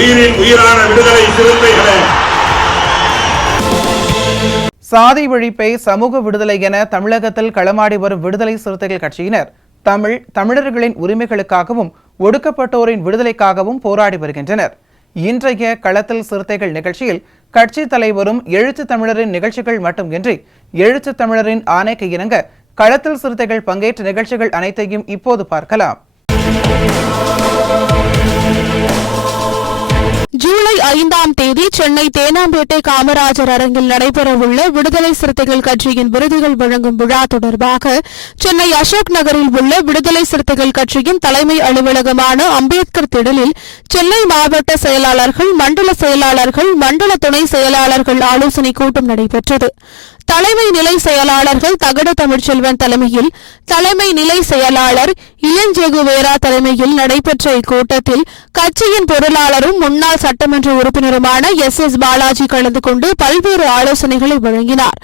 உயிரின் உயிரான விடுதலை சிறுத்தைகளே, சாதி ஒழிப்பை சமூக விடுதலை என தமிழகத்தில் களமாடி வரும் விடுதலை சிறுத்தைகள் கட்சியினர் தமிழர்களின் உரிமைகளுக்காகவும் ஒடுக்கப்பட்டோரின் விடுதலைக்காகவும் போராடி வருகின்றனர். இன்றைய களத்தில் சிறுத்தைகள் நிகழ்ச்சியில் கட்சி தலைவரும் எழுத்து தமிழரின் நிகழ்ச்சிகள் மட்டுமின்றி எழுத்து தமிழரின் ஆணைக்கு இணங்க களத்தில் சிறுத்தைகள் பங்கேற்ற நிகழ்ச்சிகள் அனைத்தையும் இப்போது பார்க்கலாம். ஜூலை 5ஆம் தேதி சென்னை தேனாம்பேட்டை காமராஜர் அரங்கில் நடைபெறவுள்ள விடுதலை சிறுத்தைகள் கட்சியின் விருதுகள் வழங்கும் விழா தொடர்பாக சென்னை அசோக் நகரில் உள்ள விடுதலை சிறுத்தைகள் கட்சியின் தலைமை அலுவலகமான அம்பேத்கர் திடலில் சென்னை மாவட்ட செயலாளர்கள், மண்டல செயலாளர்கள், மண்டல துணை செயலாளர்கள் ஆலோசனை கூட்டம் நடைபெற்றது. தலைமை நிலை செயலாளர்கள் தகடு தமிழ்ச்செல்வன் தலைமையில், தலைமை நிலை செயலாளர் இளஞ்செகுவேரா தலைமையில் நடைபெற்ற இக்கூட்டத்தில் கட்சியின் பொருளாளரும் முன்னாள் சட்டமன்ற உறுப்பினருமான எஸ் பாலாஜி கலந்து கொண்டு பல்வேறு ஆலோசனைகளை வழங்கினார்.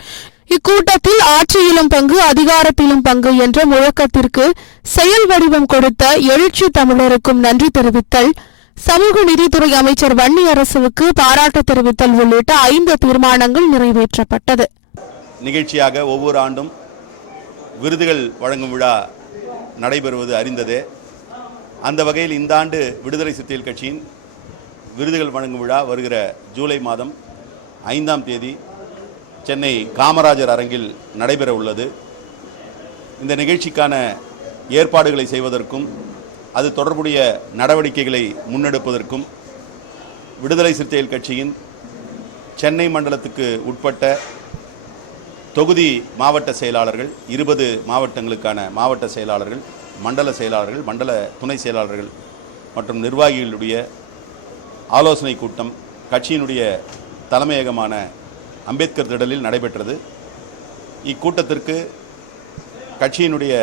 இக்கூட்டத்தில் ஆட்சியிலும் பங்கு, அதிகாரத்திலும் பங்கு என்ற முழக்கத்திற்கு செயல் வடிவம் கொடுத்த எழுச்சி தமிழருக்கும் நன்றி தெரிவித்தல், சமூக நீதித்துறை அமைச்சர் வன்னியரசுவுக்கு பாராட்டு தெரிவித்தல் உள்ளிட்ட 5 தீர்மானங்கள் நிறைவேற்றப்பட்டது. நிகழ்ச்சியாக ஒவ்வொரு ஆண்டும் விருதுகள் வழங்கும் விழா நடைபெறுவது அறிந்ததே. அந்த வகையில் இந்த ஆண்டு விடுதலை சிறுத்தைகள் கட்சியின் விருதுகள் வழங்கும் விழா வருகிற ஜூலை மாதம் 5ஆம் தேதி சென்னை காமராஜர் அரங்கில் நடைபெற உள்ளது. இந்த நிகழ்ச்சிக்கான ஏற்பாடுகளை செய்வதற்கும் அது தொடர்புடைய நடவடிக்கைகளை முன்னெடுப்பதற்கும் விடுதலை சிறுத்தைகள் கட்சியின் சென்னை மண்டலத்துக்கு உட்பட்ட தொகுதி மாவட்ட செயலாளர்கள், 20 மாவட்டங்களுக்கான மாவட்ட செயலாளர்கள், மண்டல செயலாளர்கள், மண்டல துணை செயலாளர்கள் மற்றும் நிர்வாகிகளுடைய ஆலோசனை கூட்டம் கட்சியினுடைய தலைமையகமான அம்பேத்கர் திடலில் நடைபெற்றது. இக்கூட்டத்திற்கு கட்சியினுடைய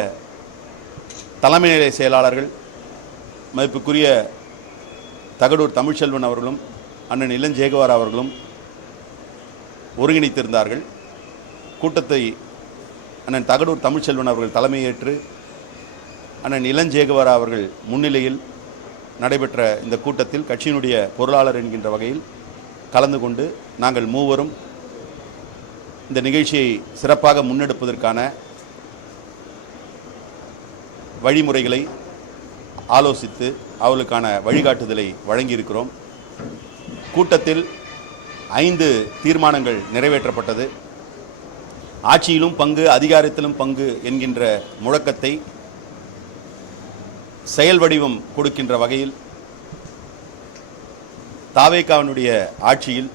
தலைமை நிலை செயலாளர்கள் மதிப்புக்குரிய தகடூர் தமிழ்ச்செல்வன் அவர்களும் அண்ணன் இளஞ்சேகுவார் அவர்களும் ஒருங்கிணைத்திருந்தார்கள். கூட்டத்தை அண்ணன் தகடூர் தமிழ்ச்செல்வன் அவர்கள் தலைமையேற்று அண்ணன் இளஞ்சேகுவார் அவர்கள் முன்னிலையில் நடைபெற்ற இந்த கூட்டத்தில் கட்சியினுடைய பொருளாளர் என்கின்ற வகையில் கலந்து கொண்டு நாங்கள் மூவரும் இந்த நிகழ்ச்சியை சிறப்பாக முன்னெடுப்பதற்கான வழிமுறைகளை ஆலோசித்து அவர்களுக்கான வழிகாட்டுதலை வழங்கியிருக்கிறோம். கூட்டத்தில் 5 தீர்மானங்கள் நிறைவேற்றப்பட்டது. ஆட்சியிலும் பங்கு, அதிகாரத்திலும் பங்கு என்கின்ற முழக்கத்தை செயல் வடிவம் கொடுக்கின்ற வகையில் தாவேகாவினுடைய ஆட்சியில்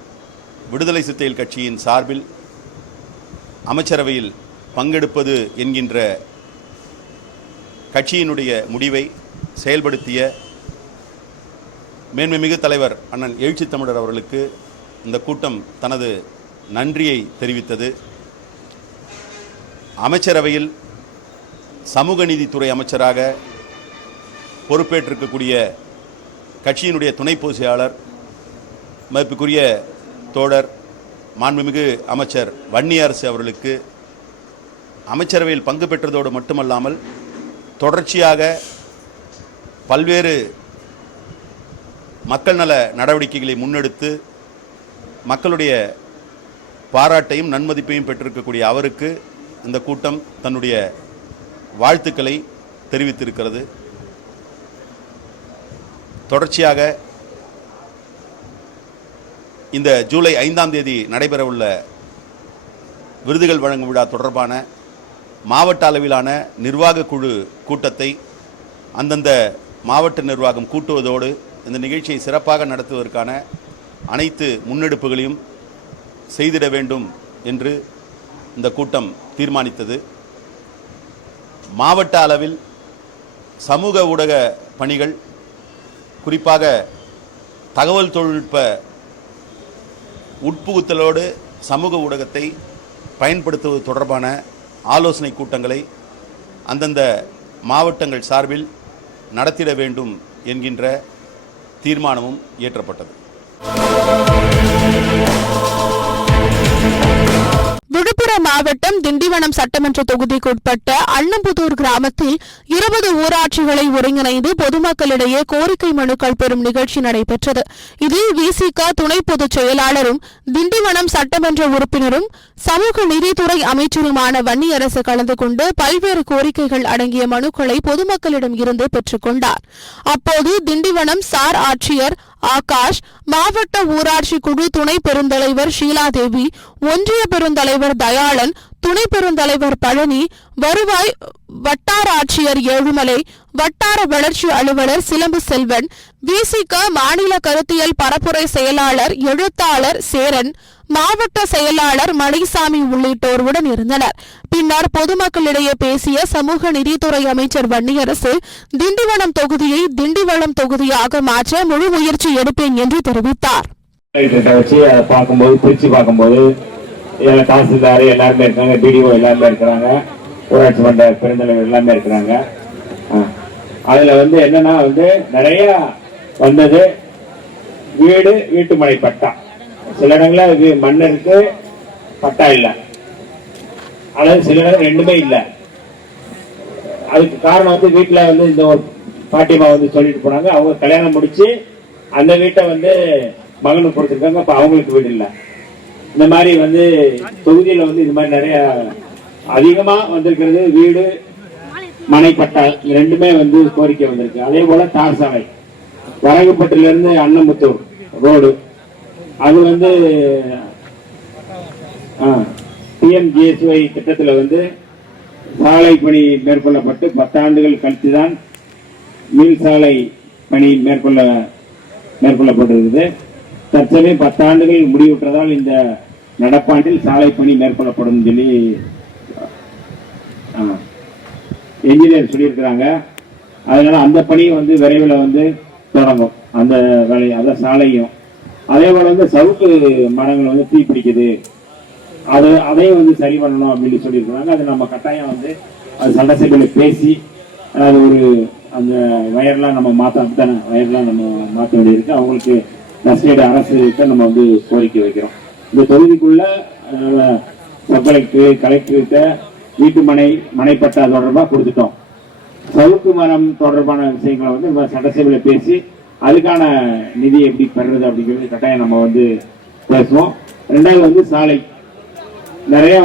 விடுதலை சிறுத்தைகள் கட்சியின் சார்பில் அமைச்சரவையில் பங்கெடுப்பது என்கின்ற கட்சியினுடைய முடிவை செயல்படுத்திய மேன்மைமிகு தலைவர் அண்ணன் எழுச்சி தமிழர் அவர்களுக்கு இந்த கூட்டம் தனது நன்றியை தெரிவித்தது. அமைச்சரவையில் சமூக நீதித்துறை அமைச்சராக பொறுப்பேற்றிருக்கக்கூடிய கட்சியினுடைய துணை பொதுச் செயலாளர் மதிப்புக்குரிய தோழர் மாண்புமிகு அமைச்சர் வன்னியரசு அவர்களுக்கு அமைச்சரவையில் பங்கு பெற்றதோடு மட்டுமல்லாமல் தொடர்ச்சியாக பல்வேறு மக்கள் நல நடவடிக்கைகளை முன்னெடுத்து மக்களுடைய பாராட்டையும் நன்மதிப்பையும் பெற்றிருக்கக்கூடிய அவருக்கு இந்த கூட்டம் தன்னுடைய வாழ்த்துக்களை தெரிவித்திருக்கிறது. தொடர்ச்சியாக இந்த ஜூலை 5ஆம் தேதி நடைபெறவுள்ள விருதுகள் வழங்கும் விழா தொடர்பான மாவட்ட அளவிலான நிர்வாக குழு கூட்டத்தை அந்தந்த மாவட்ட நிர்வாகம் கூட்டுவதோடு இந்த நிகழ்ச்சியை சிறப்பாக நடத்துவதற்கான அனைத்து முன்னெடுப்புகளையும் செய்திட வேண்டும் என்று இந்த கூட்டம் தீர்மானித்தது. மாவட்ட அளவில் சமூக ஊடக பணிகள், குறிப்பாக தகவல் தொழில்நுட்ப உட்புகுத்தலோடு சமூக ஊடகத்தை பயன்படுத்துவது தொடர்பான ஆலோசனை கூட்டங்களை அந்தந்த மாவட்டங்கள் சார்பில் நடத்திட வேண்டும் என்கின்ற தீர்மானமும் இயற்றப்பட்டது. விழுப்புரம் மாவட்டம் திண்டிவனம் சட்டமன்ற தொகுதிக்குட்பட்ட அன்னம்புதூர் கிராமத்தில் 20 ஊராட்சிகளை ஒருங்கிணைந்து பொதுமக்களிடையே கோரிக்கை மனுக்கள் பெறும் நிகழ்ச்சி நடைபெற்றது. இதில் விசிக துணை பொதுச் செயலாளரும் திண்டிவனம் சட்டமன்ற உறுப்பினரும் சமூக நீதித்துறை அமைச்சருமான வன்னியரசு கலந்து கொண்டு பல்வேறு கோரிக்கைகள் அடங்கிய மனுக்களை பொதுமக்களிடம் இருந்து பெற்றுக் கொண்டார். அப்போது திண்டிவனம் சார் ஆட்சியர் ஆகாஷ், மாவட்ட ஊராட்சி குழு துணை பெருந்தலைவர் ஷீலாதேவி, ஒன்றிய பெருந்தலைவர் தயாளன், துணை பெருந்தலைவர் பழனி, வருவாய் வட்டார ஆட்சியர் ஏழுமலை, வட்டார வளர்ச்சி அலுவலர் சிலம்பு செல்வன், விசிக மாநில கருத்தியல் பரப்புரை செயலாளர் எழுத்தாளர் சேரன், மாவட்ட செயலாளர் மணிசாமி உள்ளிட்டோர் உடன் இருந்தனர். பின்னர் பொதுமக்களிடையே பேசிய சமூக நீதித்துறை அமைச்சர் வன்னியரசு, திண்டிவனம் தொகுதியை திண்டிவனம் தொகுதியாக மாற்ற முழு முயற்சி எடுப்பேன் என்று தெரிவித்தார். தாசில்தார் எல்லாருமே இருக்காங்க, பிடிஓ எல்லாருமே இருக்கிறாங்க, ஊராட்சி மன்ற பெருந்தலைவர் எல்லாமே இருக்கிறாங்க. அதுல என்னன்னா நிறைய வந்தது வீட்டு மனை பட்டா. சில இடங்கள்ல மண் இருக்கு, பட்டா இல்ல, அல்லது சில இடம் ரெண்டுமே இல்ல. அதுக்கு காரணம் வீட்டுல இந்த ஒரு பாட்டியம்மா சொல்லிட்டு போனாங்க, அவங்க கல்யாணம் முடிச்சு அந்த வீட்டை மகனுக்கு கொடுத்துருக்காங்க, அப்ப அவங்களுக்கு வீடு இல்லை. இந்த மாதிரி தொகுதியில இது மாதிரி நிறைய அதிகமா வந்திருக்கிறது. வீடு மனை பட்டா ரெண்டுமே கோரிக்கை வந்திருக்கு. அதே போல தார் சாலை வரகுப்பட்டில இருந்து அன்னமுத்தூர் ரோடு, அது PMGSY திட்டத்தில் சாலை பணி மேற்கொள்ளப்பட்டு 10 ஆண்டுகள் கழித்துதான் மீள் சாலை பணி மேற்கொள்ளப்பட்டிருக்குது. தற்சமயம் 10 ஆண்டுகள் முடிவுற்றதால் இந்த நடப்பாண்டில் சாலை பணி மேற்கொள்ளப்படும் சொல்லி என்ஜினியர் சொல்லியிருக்கிறாங்க. அதனால அந்த பணியை விரைவில் தொடங்கும். அந்த வேலை அந்த சாலையும் அதே போல சவுக்கு மரங்கள் தீ பிடிக்குது, அதையும் சரி பண்ணணும் அப்படின்னு சொல்லியிருக்கிறாங்க. அது நம்ம கட்டாயம் அது சட்டசபையில் பேசி அது ஒரு அந்த வயர்லாம் நம்ம வயர்லாம் நம்ம மாற்ற வேண்டியிருக்கு. அவங்களுக்கு நஷ்டஈடு அரசு நம்ம கோரிக்கை வைக்கிறோம். இந்த தொகுதிக்குள்ள சப் கலெக்டர்கிட்ட வீட்டு மனைப்பட்டா தொடர்பாக கொடுத்துட்டோம். சவுக்கு மரம் தொடர்பான விஷயங்களை நம்ம சட்டசபையில் பேசி அதுக்கான நிதி எப்படி பெறுறது அப்படிங்கிறது கட்டாயம் நம்ம பேசுவோம். ரெண்டாவது சாலை நிறைய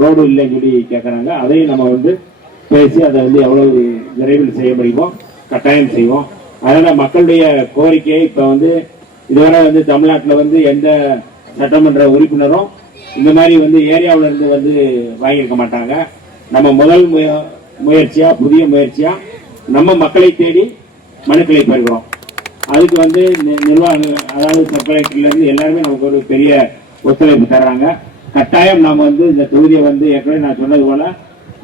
ரோடு இல்லைன்னு சொல்லி கேட்கறாங்க. அதையும் நம்ம பேசி அதை எவ்வளவு விரைவில் செய்ய முடியுமோ கட்டாயம் செய்வோம். அதனால மக்களுடைய கோரிக்கையை இப்ப இதுவரை தமிழ்நாட்டில் எந்த சட்டமன்ற உறுப்பினரும் இந்த மாதிரி ஏரியாவில இருந்து வாங்கியிருக்க மாட்டாங்க. நம்ம முதல் முயற்சியா புதிய முயற்சியா நம்ம மக்களை தேடி மனுக்களை பெறுகிறோம். அதுக்கு நிர்வாகம் அதாவது சப் கலெக்டர்ல இருந்து எல்லாருமே நமக்கு ஒரு பெரிய ஒத்துழைப்பு தர்றாங்க. கட்டாயம் நாம இந்த தொகுதியை ஏற்கனவே நான் சொன்னது போல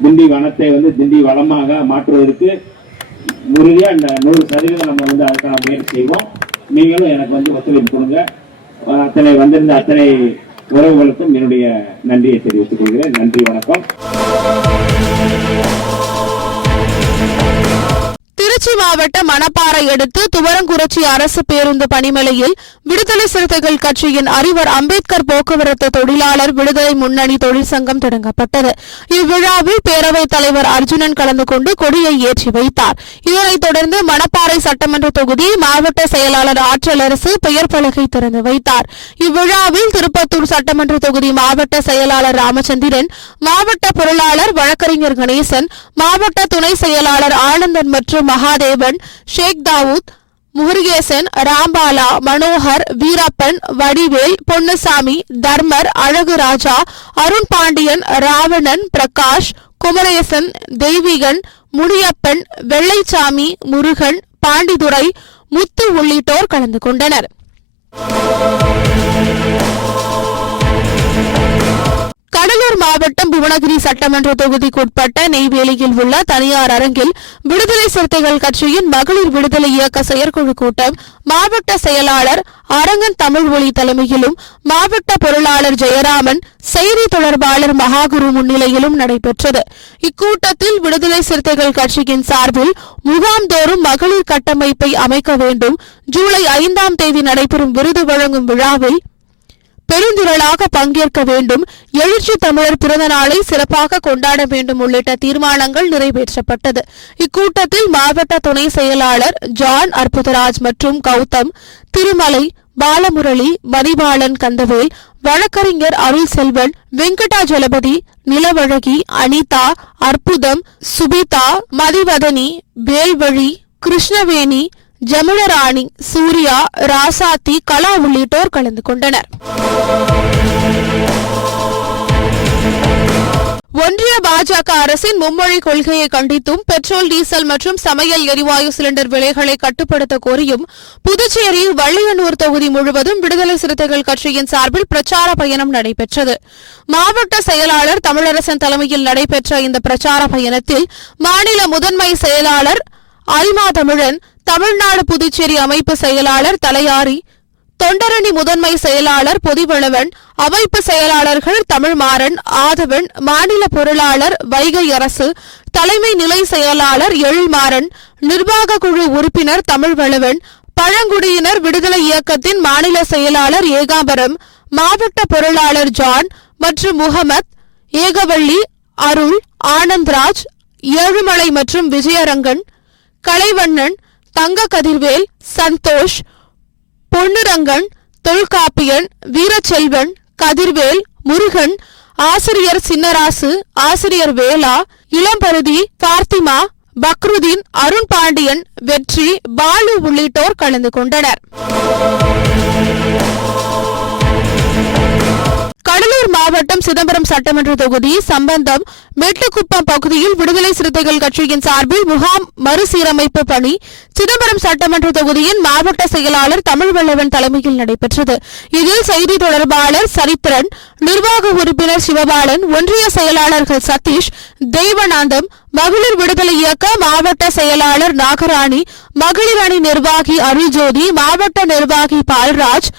திண்டி வனத்தை திண்டி வளமாக மாற்றுவதற்கு உறுதியா இந்த 100% நம்ம அதுக்கான முயற்சி செய்வோம். நீங்களும் எனக்கு ஒத்துழைப்பு கொடுங்க. அத்தனை வந்திருந்த அத்தனை உறவுகளுக்கும் என்னுடைய நன்றியை தெரிவித்துக் கொள்கிறேன். நன்றி, வணக்கம். திருச்சி மாவட்டம் மணப்பாறை அடுத்து துவரங்குறிச்சி அரசு பேருந்து பணிமனையில் விடுதலை சிறுத்தைகள் கட்சியின் அறிவர் அம்பேத்கர் போக்குவரத்து தொழிலாளர் விடுதலை முன்னணி தொழிற்சங்கம் தொடங்கப்பட்டது. இவ்விழாவில் பேரவைத் தலைவர் அர்ஜுனன் கலந்து கொண்டு கொடியை ஏற்றி வைத்தார். இதனைத் தொடர்ந்து மணப்பாறை சட்டமன்ற தொகுதி மாவட்ட செயலாளர் ஆற்றலரசு பெயர் பலகை திறந்து வைத்தார். இவ்விழாவில் திருப்பத்தூர் சட்டமன்ற தொகுதி மாவட்ட செயலாளர் ராமச்சந்திரன், மாவட்ட பொருளாளர் வழக்கறிஞர் கணேசன், மாவட்ட துணை செயலாளர் ஆனந்தன் மற்றும் மகாதேவன், ஷேக் தாவூத், முருகேசன், ராம்பாலா, மனோகர், வீரப்பன், வடிவேல், பொன்னுசாமி, தர்மர், அழகுராஜா, அருண் பாண்டியன், ராவணன், பிரகாஷ், குமரேசன், தெய்வீகன், முனியப்பன், வெள்ளைச்சாமி, முருகன், பாண்டிதுரை, முத்து உள்ளிட்டோர் கலந்து கொண்டனர். கடலூர் மாவட்டம் புவனகிரி சட்டமன்ற தொகுதிக்குட்பட்ட நெய்வேலியில் உள்ள தனியார் அரங்கில் விடுதலை சிறுத்தைகள் கட்சியின் மகளிர் விடுதலை இயக்க செயற்குழு கூட்டம் மாவட்ட செயலாளர் அரங்கன் தமிழ் ஒளி தலைமையிலும் மாவட்ட பொருளாளர் ஜெயராமன் செய்தி தொடர்பாளர் மகாகுரு முன்னிலையிலும் நடைபெற்றது. இக்கூட்டத்தில் விடுதலை சிறுத்தைகள் கட்சியின் சார்பில் முகாம்தோறும் மகளிர் கட்டமைப்பை அமைக்க வேண்டும், ஜூலை 5ஆம் தேதி நடைபெறும் விருது வழங்கும் விழாவில் பெருந்திரளாக பங்கேற்க வேண்டும், எழுச்சி தமிழர் பிறந்த நாளை சிறப்பாக கொண்டாட வேண்டும் உள்ளிட்ட தீர்மானங்கள் நிறைவேற்றப்பட்டது. இக்கூட்டத்தில் மாவட்ட துணை செயலாளர் ஜான் அற்புதராஜ் மற்றும் கௌதம், திருமலை, பாலமுரளி, மணிபாலன் கந்தவேல், வழக்கறிஞர் அருள் செல்வன், வெங்கடாஜலபதி, நிலவழகி, அனிதா, அற்புதம், சுபிதா, மதிவதனி, வேல்வழி, கிருஷ்ணவேணி, ஜமுனராணி, சூர்யா, ராசாத்தி, கலா உள்ளிட்டோர் கலந்து கொண்டனர். ஒன்றிய பாஜக அரசின் மும்மொழி கொள்கையை கண்டித்தும் பெட்ரோல், டீசல் மற்றும் சமையல் எரிவாயு சிலிண்டர் விலைகளை கட்டுப்படுத்த கோரியும் புதுச்சேரி வள்ளியனூர் தொகுதி முழுவதும் விடுதலை சிறுத்தைகள் கட்சியின் சார்பில் பிரச்சார பயணம் நடைபெற்றது. மாவட்ட செயலாளர் தமிழரசன் தலைமையில் நடைபெற்ற இந்த பிரச்சார பயணத்தில் மாநில முதன்மை செயலாளர் ஐமா தமிழன், தமிழ்நாடு புதுச்சேரி அமைப்பு செயலாளர் தலையாரி, தொண்டரணி முதன்மை செயலாளர் பொதிவளவன், அமைப்பு செயலாளர்கள் தமிழ்மாறன், ஆதவன், மாநில பொருளாளர் வைகை அரசு, தலைமை நிலை செயலாளர் எழில்மாறன், நிர்வாக குழு உறுப்பினர் தமிழ்வளவன், பழங்குடியினர் விடுதலை இயக்கத்தின் மாநில செயலாளர் ஏகாம்பரம், மாவட்ட பொருளாளர் ஜான் மற்றும் முகமது, ஏகவள்ளி, அருள், ஆனந்த்ராஜ், ஏழுமலை மற்றும் விஜயரங்கன், கலைவண்ணன், தங்க கதிர்வேல், சந்தோஷ், பொன்னுரங்கன், தொல்காப்பியன், வீரச்செல்வன், கதிர்வேல், முருகன், ஆசிரியர் சின்னராசு, ஆசிரியர் வேளா, இளம்பருதி, கார்த்திமா, பக்ருதீன், அருண் பாண்டியன், வெற்றி, பாலு உள்ளிட்டோர் கலந்து கொண்டனர். கடலூர் மாவட்டம் சிதம்பரம் சட்டமன்ற தொகுதி சம்பந்தம் மெட்டுக்குப்பம் பகுதியில் விடுதலை சிறுத்தைகள் கட்சியின் சார்பில் முகாம் மறுசீரமைப்பு பணி சிதம்பரம் சட்டமன்ற தொகுதியின் மாவட்ட செயலாளர் தமிழ்வளவன் தலைமையில் நடைபெற்றது. இதில் செய்தி தொடர்பாளர் சரித்திரன், நிர்வாக உறுப்பினர் சிவபாலன், ஒன்றிய செயலாளர்கள் சதீஷ், தேவநாந்தம், மகளிர் விடுதலை இயக்க மாவட்ட செயலாளர் நாகராணி, மகளிர் அணி நிர்வாகி அருள்ஜோதி, மாவட்ட நிர்வாகி பால்ராஜ்,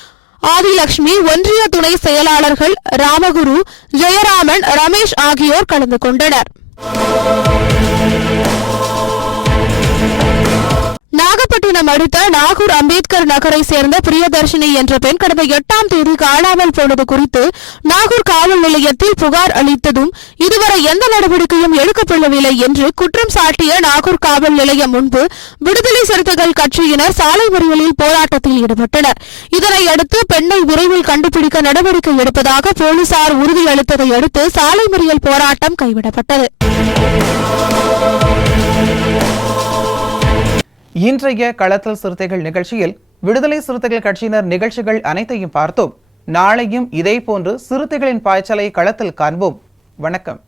ஆதிலட்சுமி, ஒன்றிய துணை செயலாளர்கள் ராமகுரு, ஜெயராமன், ரமேஷ் ஆகியோர் கலந்து கொண்டனர். நாகப்பட்டினம் அடுத்த நாகூர் அம்பேத்கர் நகரை சேர்ந்த பிரியதர்ஷினி என்ற பெண் கடந்த 8ஆம் தேதி காணாமல் போனது குறித்து நாகூர் காவல் நிலையத்தில் புகார் அளித்ததும் இதுவரை எந்த நடவடிக்கையும் எடுக்கப்படவில்லை என்று குற்றம் சாட்டிய நாகூர் காவல் நிலையம் முன்பு விடுதலை சிறுத்தைகள் கட்சியினர் சாலை மறியலில் போராட்டத்தில் ஈடுபட்டனர். இதனையடுத்து பெண்ணை விரைவில் கண்டுபிடிக்க நடவடிக்கை எடுப்பதாக போலீசார் உறுதியளித்ததை அடுத்து சாலை மறியல் போராட்டம் கைவிடப்பட்டது. இன்றைய களத்தல் சிறுத்தைகள் நிகழ்ச்சியில் விடுதலை சிறுத்தைகள் கட்சியினர் நிகழ்ச்சிகள் அனைத்தையும் பார்த்தோம். நாளையும் இதேபோன்று சிறுத்தைகளின் பாய்ச்சலை களத்தில் காண்போம். வணக்கம்.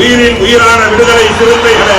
உயிரின் உயிரான விடுதலை சிறுத்தைகளே,